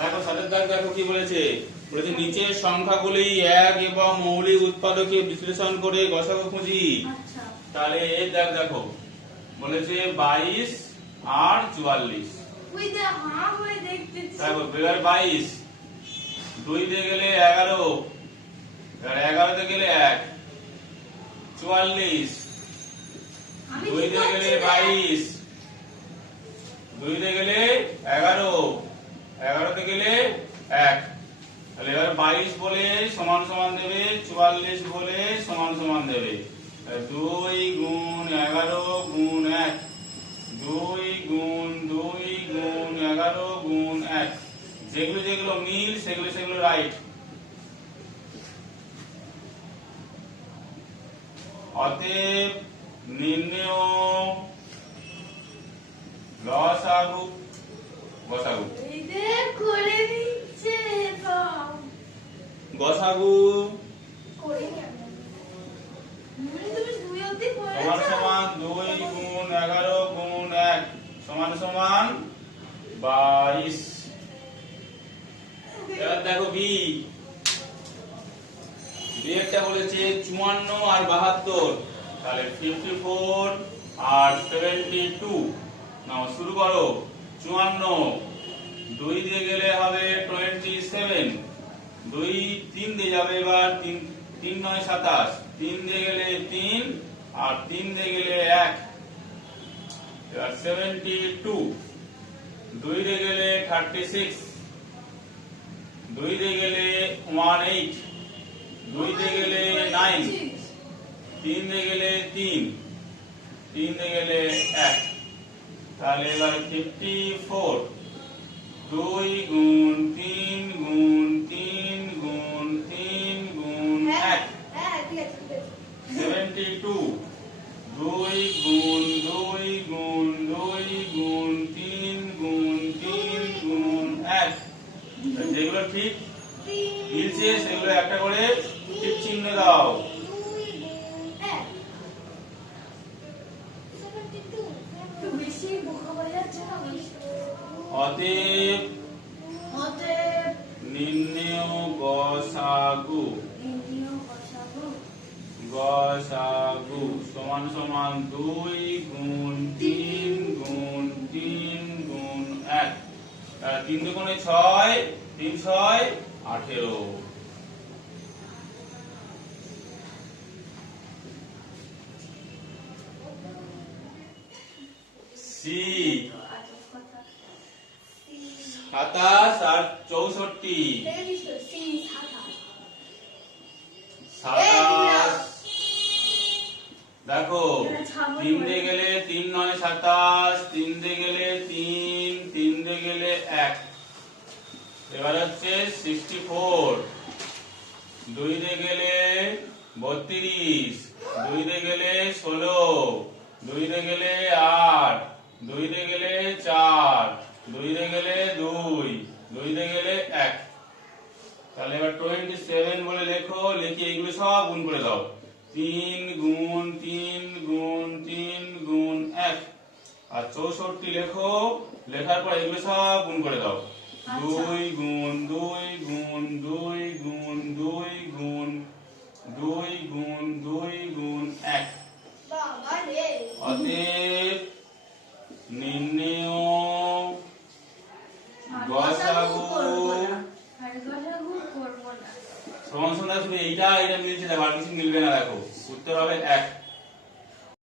দেখো সাথে দেখো কি বলেছে, বলেছে নিচের সংখ্যাগুলি এক এবং মৌলিক উৎপাদকে বিশ্লেষণ করে গসাগু খুঁজি। আচ্ছা তাহলে এই দেখো বলেছে 22 আর 44। ওই যে হ্যাঁ হয়ে দেখতেছি। দেখো এবার 22 2 দিয়ে গেলে 11, আর 11 তে গেলে 1, 44 আমি 2 দিয়ে গেলে 22, 2 দিয়ে গেলে 11, 11 তে গেলে 1। তাহলে এবার 22 বলে সমান সমান দেবে, 44 বলে সমান সমান দেবে। 2 গুণ 11 গুণ 1, 2 গুণ 2 গুণ 11 গুণ 1, যেগুলো যেগুলো মিল সেগুলো রাইট। অতএব নির্ণয় লসাগু গসাগু এই যে করে দিচ্ছে সব গসাগু করে কেন তুমি দুই অবধি সমান করেছো সমান 2 গুণ 11 গুণ 1 সমান সমান 22। এবার দেখো বি একটা বলেছে 54 আর 72, তাহলে 54 আর 72। নাও শুরু করো। 54 2 দিয়ে গেলে হবে 27, 2 3 দিয়ে যাবে এবার 3 3 9 27, 3 দিয়ে গেলে 3 আর 3 দিয়ে গেলে 1। এবার 72 2 দিয়ে গেলে 36, 2 দিয়ে গেলে 18, 2 দিয়ে গেলে 9, 3 দিয়ে গেলে 3, 3 দিয়ে গেলে 1। তাহলে এবার 54 2 গুণ 3 গুণ 3 গুণ 3 গুণ 1, হ্যাঁ ঠিক আছে ঠিক আছে 72 2 গুণ 2 গুণ 2 গুণ 3 গুণ 3 গুণ 1। যেগুলো ঠিক মিলছে সেগুলো একটা করে টিক চিহ্ন দাও। অতএব নির্ণয় গসাগু সমান সমান 2 গুণ 3 গুণ 3 গুণ 1। 3 দুগুণে 6, 3 6 18। সি 27 আর 64, 27 দেখো 3 দিয়ে গেলে 3 9 27, 3 দিয়ে গেলে 3, 3 দিয়ে গেলে 1। এবার হচ্ছে 64 2 দিয়ে গেলে 32, 2 দিয়ে গেলে 16, 2 দিয়ে গেলে 8, 2 দিয়ে গেলে 4, 2 দিয়ে গেলে 2, 2 দিয়ে গেলে 1। তাহলে এবার 27 বলে লেখো, লিখে এগুলো সব গুণ করে দাও। 3 গুণ 3 গুণ 3 গুণ 1। আর 64 লেখো, লেখার পর এগুলো সব গুণ করে দাও। 2 গুণ 2 গুণ 2 গুণ 2 গুণ 2 গুণ 2 গুণ 1। অতএব নির্ণয় গসাগু সমান সমান শুধু এইটা মিলছে, দেখো আর কিছু মিলবে না। দেখো উত্তর হবে 1।